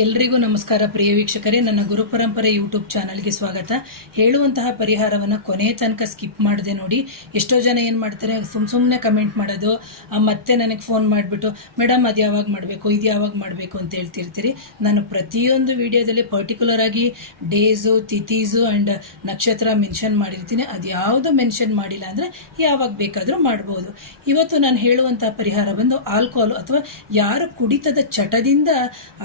ಎಲ್ರಿಗೂ ನಮಸ್ಕಾರ ಪ್ರಿಯ ವೀಕ್ಷಕರೇ, ನನ್ನ ಗುರುಪರಂಪರೆ ಯೂಟ್ಯೂಬ್ ಚಾನಲ್ಗೆ ಸ್ವಾಗತ. ಹೇಳುವಂತಹ ಪರಿಹಾರವನ್ನು ಕೊನೆ ತನಕ ಸ್ಕಿಪ್ ಮಾಡದೆ ನೋಡಿ. ಎಷ್ಟೋ ಜನ ಏನು ಮಾಡ್ತಾರೆ, ಸುಮ್ಮನೆ ಕಮೆಂಟ್ ಮಾಡೋದು, ಮತ್ತೆ ನನಗೆ ಫೋನ್ ಮಾಡಿಬಿಟ್ಟು ಮೇಡಮ್ ಅದು ಯಾವಾಗ ಮಾಡಬೇಕು, ಇದು ಯಾವಾಗ ಮಾಡಬೇಕು ಅಂತ ಹೇಳ್ತಿರ್ತೀರಿ. ನಾನು ಪ್ರತಿಯೊಂದು ವಿಡಿಯೋದಲ್ಲಿ ಪರ್ಟಿಕ್ಯುಲರ್ ಆಗಿ ಡೇಸು, ತಿಥೀಸು ಆ್ಯಂಡ್ ನಕ್ಷತ್ರ ಮೆನ್ಷನ್ ಮಾಡಿರ್ತೀನಿ. ಅದು ಯಾವುದು ಮೆನ್ಷನ್ ಮಾಡಿಲ್ಲ ಅಂದರೆ ಯಾವಾಗ ಬೇಕಾದರೂ ಮಾಡ್ಬೋದು. ಇವತ್ತು ನಾನು ಹೇಳುವಂತಹ ಪರಿಹಾರ ಬಂದು ಆಲ್ಕೋಹಾಲ್ ಅಥವಾ ಯಾರು ಕುಡಿತದ ಚಟದಿಂದ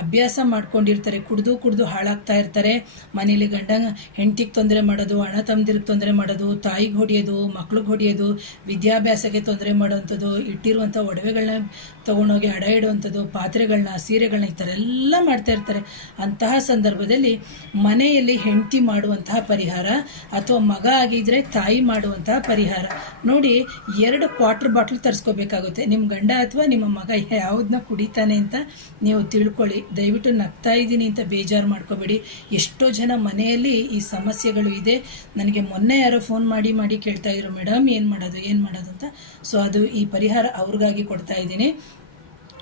ಅಭ್ಯಾಸ ಮಾಡ್ಕೊಂಡಿರ್ತಾರೆ, ಕುಡಿದು ಹಾಳಾಗ್ತಾ ಇರ್ತಾರೆ. ಮನೇಲಿ ಗಂಡ ಹೆಂಡತಿಗೆ ತೊಂದರೆ ಮಾಡೋದು, ಅಣ್ಣ ತಮ್ಮದಿರಿಗೆ ತೊಂದರೆ ಮಾಡೋದು, ತಾಯಿಗೆ ಹೊಡೆಯೋದು, ಮಕ್ಳಿಗೆ ಹೊಡೆಯೋದು, ವಿದ್ಯಾಭ್ಯಾಸಕ್ಕೆ ತೊಂದರೆ ಮಾಡೋವಂಥದ್ದು, ಇಟ್ಟಿರುವಂಥ ಒಡವೆಗಳನ್ನ ತೊಗೊಂಡೋಗಿ ಅಡ ಇಡುವಂಥದ್ದು, ಪಾತ್ರೆಗಳನ್ನ, ಸೀರೆಗಳನ್ನ, ಈ ಥರ ಎಲ್ಲ ಮಾಡ್ತಾ ಇರ್ತಾರೆ. ಅಂತಹ ಸಂದರ್ಭದಲ್ಲಿ ಮನೆಯಲ್ಲಿ ಹೆಂಡತಿ ಮಾಡುವಂತಹ ಪರಿಹಾರ ಅಥವಾ ಮಗ ಆಗಿದ್ರೆ ತಾಯಿ ಮಾಡುವಂತಹ ಪರಿಹಾರ ನೋಡಿ. 2 ಕ್ವಾರ್ಟರ್ ಬಾಟ್ಲ್ ತರಿಸ್ಕೋಬೇಕಾಗುತ್ತೆ. ನಿಮ್ಮ ಗಂಡ ಅಥವಾ ನಿಮ್ಮ ಮಗ ಯಾವುದನ್ನ ಕುಡಿತಾನೆ ಅಂತ ನೀವು ತಿಳ್ಕೊಳ್ಳಿ. ದಯವಿಟ್ಟು ನಗ್ತಾ ಇದ್ದೀನಿ ಅಂತ ಬೇಜಾರು ಮಾಡ್ಕೋಬೇಡಿ. ಎಷ್ಟೋ ಜನ ಮನೆಯಲ್ಲಿ ಈ ಸಮಸ್ಯೆಗಳು ಇದೆ. ನನಗೆ ಮೊನ್ನೆ ಯಾರೋ ಫೋನ್ ಮಾಡಿ ಕೇಳ್ತಾ ಇದ್ರು, ಮೇಡಮ್ ಏನು ಮಾಡೋದು ಅಂತ. ಸೊ ಅದು ಈ ಪರಿಹಾರ ಅವ್ರಿಗಾಗಿ ಕೊಡ್ತಾ ಇದ್ದೀನಿ.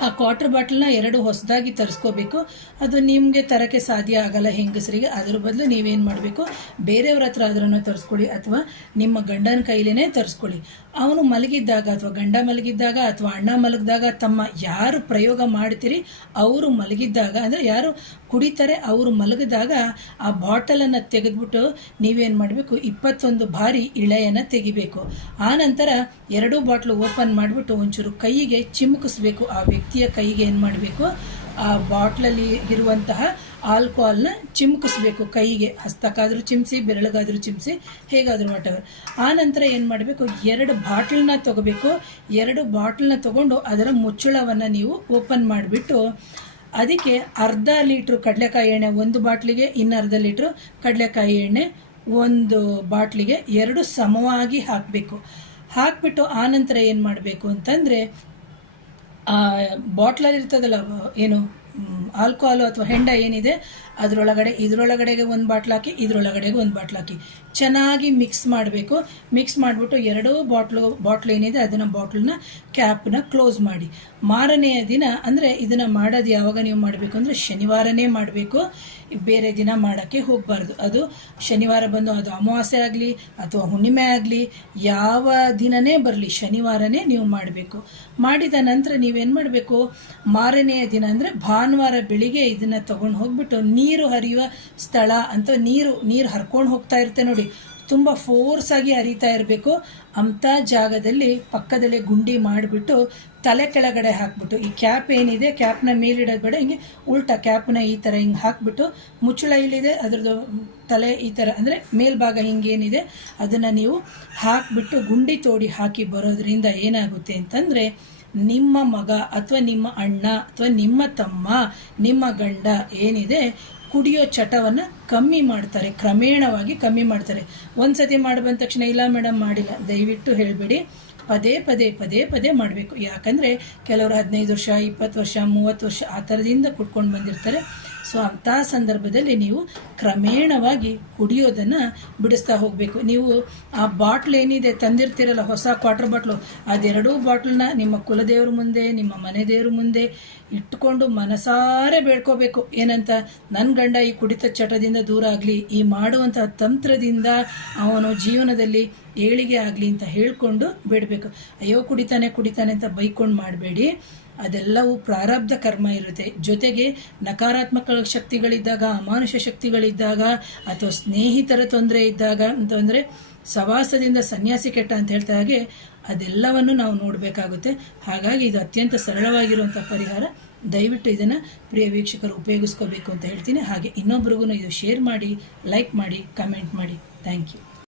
ಆ ಕ್ವಾರ್ಟರ್ ಬಾಟಲ್ನ 2 ಹೊಸದಾಗಿ ತರಿಸ್ಕೋಬೇಕು. ಅದು ನಿಮಗೆ ತರಕ್ಕೆ ಸಾಧ್ಯ ಆಗಲ್ಲ ಹೆಂಗಸರಿಗೆ. ಅದ್ರ ಬದಲು ನೀವೇನು ಮಾಡಬೇಕು, ಬೇರೆಯವ್ರ ಹತ್ರ ಅದನ್ನು ತರಿಸ್ಕೊಳ್ಳಿ ಅಥವಾ ನಿಮ್ಮ ಗಂಡನ ಕೈಲೇನೆ ತರಿಸ್ಕೊಳ್ಳಿ. ಅವನು ಮಲಗಿದ್ದಾಗ ಅಥವಾ ಗಂಡ ಮಲಗಿದ್ದಾಗ ಅಥವಾ ಅಣ್ಣ ಮಲಗಿದಾಗ, ತಮ್ಮ ಯಾರು ಪ್ರಯೋಗ ಮಾಡ್ತೀರಿ ಅವರು ಮಲಗಿದ್ದಾಗ, ಅಂದರೆ ಯಾರು ಕುಡಿತಾರೆ ಅವರು ಮಲಗಿದಾಗ ಆ ಬಾಟಲನ್ನು ತೆಗೆದ್ಬಿಟ್ಟು ನೀವೇನು ಮಾಡಬೇಕು, 21 ಬಾರಿ ಇಳೆಯನ್ನು ತೆಗಿಬೇಕು. ಆ ನಂತರ 2 ಬಾಟ್ಲು ಓಪನ್ ಮಾಡಿಬಿಟ್ಟು ಒಂಚೂರು ಕೈಗೆ ಚಿಮುಕಿಸ್ಬೇಕು. ಆ ವ್ಯಕ್ತಿಯ ಕೈಗೆ ಏನು ಮಾಡಬೇಕು, ಆ ಬಾಟ್ಲಲ್ಲಿ ಇರುವಂತಹ ಆಲ್ಕೋಹಾಲ್ನ ಚಿಮುಕಿಸ್ಬೇಕು. ಕೈಗೆ, ಹಸ್ತಕ್ಕಾದರೂ ಚಿಮ್ಸಿ, ಬೆರಳಿಗಾದರೂ ಚಿಮ್ಸಿ, ಹೇಗಾದರೂ ವಾಟೆವರ್. ಆ ನಂತರ ಏನು ಮಾಡಬೇಕು, 2 ಬಾಟ್ಲನ್ನ ತಗೋಬೇಕು. 2 ಬಾಟ್ಲನ್ನ ತಗೊಂಡು ಅದರ ಮುಚ್ಚಳವನ್ನು ನೀವು ಓಪನ್ ಮಾಡಿಬಿಟ್ಟು ಅದಕ್ಕೆ ಅರ್ಧ ಲೀಟ್ರು ಕಡಲೆಕಾಯಿ ಎಣ್ಣೆ, 1 ಬಾಟ್ಲಿಗೆ ಇನ್ನರ್ಧ ಲೀಟ್ರು ಕಡಲೆಕಾಯಿ ಎಣ್ಣೆ 1 ಬಾಟ್ಲಿಗೆ 2 ಸಮವಾಗಿ ಹಾಕಬೇಕು. ಹಾಕ್ಬಿಟ್ಟು ಆನಂತರ ಏನು ಮಾಡಬೇಕು ಅಂತಂದರೆ, ಬಾಟ್ಲಲ್ಲಿ ಇರ್ತದಲ್ಲ ಏನು ಆಲ್ಕೋಹಾಲು ಅಥವಾ ಹೆಂಡ ಏನಿದೆ, ಇದರೊಳಗಡೆಗೆ 1 ಬಾಟ್ಲ್ ಹಾಕಿ, ಇದರೊಳಗಡೆಗೆ 1 ಬಾಟ್ಲ್ ಹಾಕಿ ಚೆನ್ನಾಗಿ ಮಿಕ್ಸ್ ಮಾಡಬೇಕು. ಮಿಕ್ಸ್ ಮಾಡಿಬಿಟ್ಟು 2 ಬಾಟ್ಲ್ ಏನಿದೆ ಅದನ್ನು ಬಾಟ್ಲನ್ನ ಕ್ಯಾಪ್ನ ಕ್ಲೋಸ್ ಮಾಡಿ. ಮಾರನೆಯ ದಿನ, ಅಂದರೆ ಇದನ್ನು ಮಾಡೋದು ಯಾವಾಗ ನೀವು ಮಾಡಬೇಕು ಅಂದರೆ ಶನಿವಾರನೇ ಮಾಡಬೇಕು, ಬೇರೆ ದಿನ ಮಾಡೋಕ್ಕೆ ಹೋಗಬಾರ್ದು. ಅದು ಶನಿವಾರ ಬಂದು ಅದು ಅಮಾವಾಸ್ಯೆ ಆಗಲಿ ಅಥವಾ ಹುಣ್ಣಿಮೆ ಆಗಲಿ, ಯಾವ ದಿನನೇ ಬರಲಿ ಶನಿವಾರನೇ ನೀವು ಮಾಡಬೇಕು. ಮಾಡಿದ ನಂತರ ನೀವೇನು ಮಾಡಬೇಕು, ಮಾರನೆಯ ದಿನ ಅಂದರೆ ಭಾನುವಾರ ಬೆಳಿಗ್ಗೆ ಇದನ್ನು ತಗೊಂಡು ಹೋಗ್ಬಿಟ್ಟು ನೀರು ಹರಿಯುವ ಸ್ಥಳ ಅಂತ, ನೀರು ಹರ್ಕೊಂಡು ಹೋಗ್ತಾ ಇರುತ್ತೆ ನೋಡಿ, ತುಂಬ ಫೋರ್ಸ್ ಆಗಿ ಹರಿತಾ ಇರಬೇಕು. ಅಂಥ ಜಾಗದಲ್ಲಿ ಪಕ್ಕದಲ್ಲೇ ಗುಂಡಿ ಮಾಡಿಬಿಟ್ಟು ತಲೆ ಕೆಳಗಡೆ ಹಾಕ್ಬಿಟ್ಟು, ಈ ಕ್ಯಾಪ್ ಏನಿದೆ ಕ್ಯಾಪ್ನ ಮೇಲಿಡೋದು ಬೇಡ, ಹಿಂಗೆ ಉಲ್ಟಾ ಕ್ಯಾಪ್ನ ಈ ಥರ ಹಿಂಗೆ ಹಾಕ್ಬಿಟ್ಟು, ಮುಚ್ಚಳ ಇಲ್ಲಿದೆ ಅದ್ರದ್ದು ತಲೆ ಈ ಥರ, ಅಂದರೆ ಮೇಲ್ಭಾಗ ಹಿಂಗೇನಿದೆ ಅದನ್ನು ನೀವು ಹಾಕ್ಬಿಟ್ಟು ಗುಂಡಿ ತೋಡಿ ಹಾಕಿ ಬರೋದ್ರಿಂದ ಏನಾಗುತ್ತೆ ಅಂತಂದರೆ, ನಿಮ್ಮ ಮಗ ಅಥವಾ ನಿಮ್ಮ ಅಣ್ಣ ಅಥವಾ ನಿಮ್ಮ ತಮ್ಮ, ನಿಮ್ಮ ಗಂಡ ಏನಿದೆ ಕುಡಿಯೋ ಚಟವನ್ನು ಕಮ್ಮಿ ಮಾಡ್ತಾರೆ, ಕ್ರಮೇಣವಾಗಿ ಕಮ್ಮಿ ಮಾಡ್ತಾರೆ. ಒಂದ್ಸತಿ ಮಾಡಿ ಬಂದ ತಕ್ಷಣ ಇಲ್ಲ ಮೇಡಮ್ ಮಾಡಿಲ್ಲ, ದಯವಿಟ್ಟು ಹೇಳಬೇಡಿ. ಪದೇ ಮಾಡಬೇಕು. ಯಾಕಂದರೆ ಕೆಲವರು 15 ವರ್ಷ, 20 ವರ್ಷ, 30 ವರ್ಷ ಆ ಥರದಿಂದ ಕುಡ್ಕೊಂಡು ಬಂದಿರ್ತಾರೆ. ಸೊ ಅಂಥ ಸಂದರ್ಭದಲ್ಲಿ ನೀವು ಕ್ರಮೇಣವಾಗಿ ಕುಡಿಯೋದನ್ನು ಬಿಡಿಸ್ತಾ ಹೋಗಬೇಕು. ನೀವು ಆ ಬಾಟ್ಲ್ ಏನಿದೆ ತಂದಿರ್ತೀರಲ್ಲ, ಹೊಸ ಕ್ವಾರ್ಟರ್ ಬಾಟ್ಲು, ಅದು2 ಬಾಟ್ಲನ್ನ ನಿಮ್ಮ ಕುಲದೇವ್ರ ಮುಂದೆ, ನಿಮ್ಮ ಮನೆ ದೇವ್ರ ಮುಂದೆ ಇಟ್ಕೊಂಡು ಮನಸಾರೆ ಬೇಡ್ಕೋಬೇಕು. ಏನಂತ, ನನ್ನ ಗಂಡ ಈ ಕುಡಿತ ಚಟದಿಂದ ದೂರ ಆಗಲಿ, ಈ ಮಾಡುವಂಥ ತಂತ್ರದಿಂದ ಅವನು ಜೀವನದಲ್ಲಿ ಏಳಿಗೆ ಆಗಲಿ ಅಂತ ಹೇಳ್ಕೊಂಡು ಬೇಡಬೇಕು. ಅಯ್ಯೋ ಕುಡಿತಾನೆ ಅಂತ ಬೈಕೊಂಡು ಮಾಡಬೇಡಿ. ಅದೆಲ್ಲವೂ ಪ್ರಾರಬ್ಧ ಕರ್ಮ ಇರುತ್ತೆ. ಜೊತೆಗೆ ನಕಾರಾತ್ಮಕ ಶಕ್ತಿಗಳಿದ್ದಾಗ, ಅಮಾನುಷ ಶಕ್ತಿಗಳಿದ್ದಾಗ ಅಥವಾ ಸ್ನೇಹಿತರ ತೊಂದರೆ ಇದ್ದಾಗ ಅಂತಂದರೆ ಸವಾಸದಿಂದ ಸನ್ಯಾಸಿ ಕೆಟ್ಟ ಅಂತ ಹೇಳ್ತಾ ಹಾಗೆ ಅದೆಲ್ಲವನ್ನು ನಾವು ನೋಡಬೇಕಾಗುತ್ತೆ. ಹಾಗಾಗಿ ಇದು ಅತ್ಯಂತ ಸರಳವಾಗಿರುವಂಥ ಪರಿಹಾರ. ದಯವಿಟ್ಟು ಇದನ್ನು ಪ್ರಿಯ ವೀಕ್ಷಕರು ಉಪಯೋಗಿಸ್ಕೋಬೇಕು ಅಂತ ಹೇಳ್ತೀನಿ. ಹಾಗೆ ಇನ್ನೊಬ್ರಿಗೂ ಇದು ಶೇರ್ ಮಾಡಿ, ಲೈಕ್ ಮಾಡಿ, ಕಮೆಂಟ್ ಮಾಡಿ. Thank you.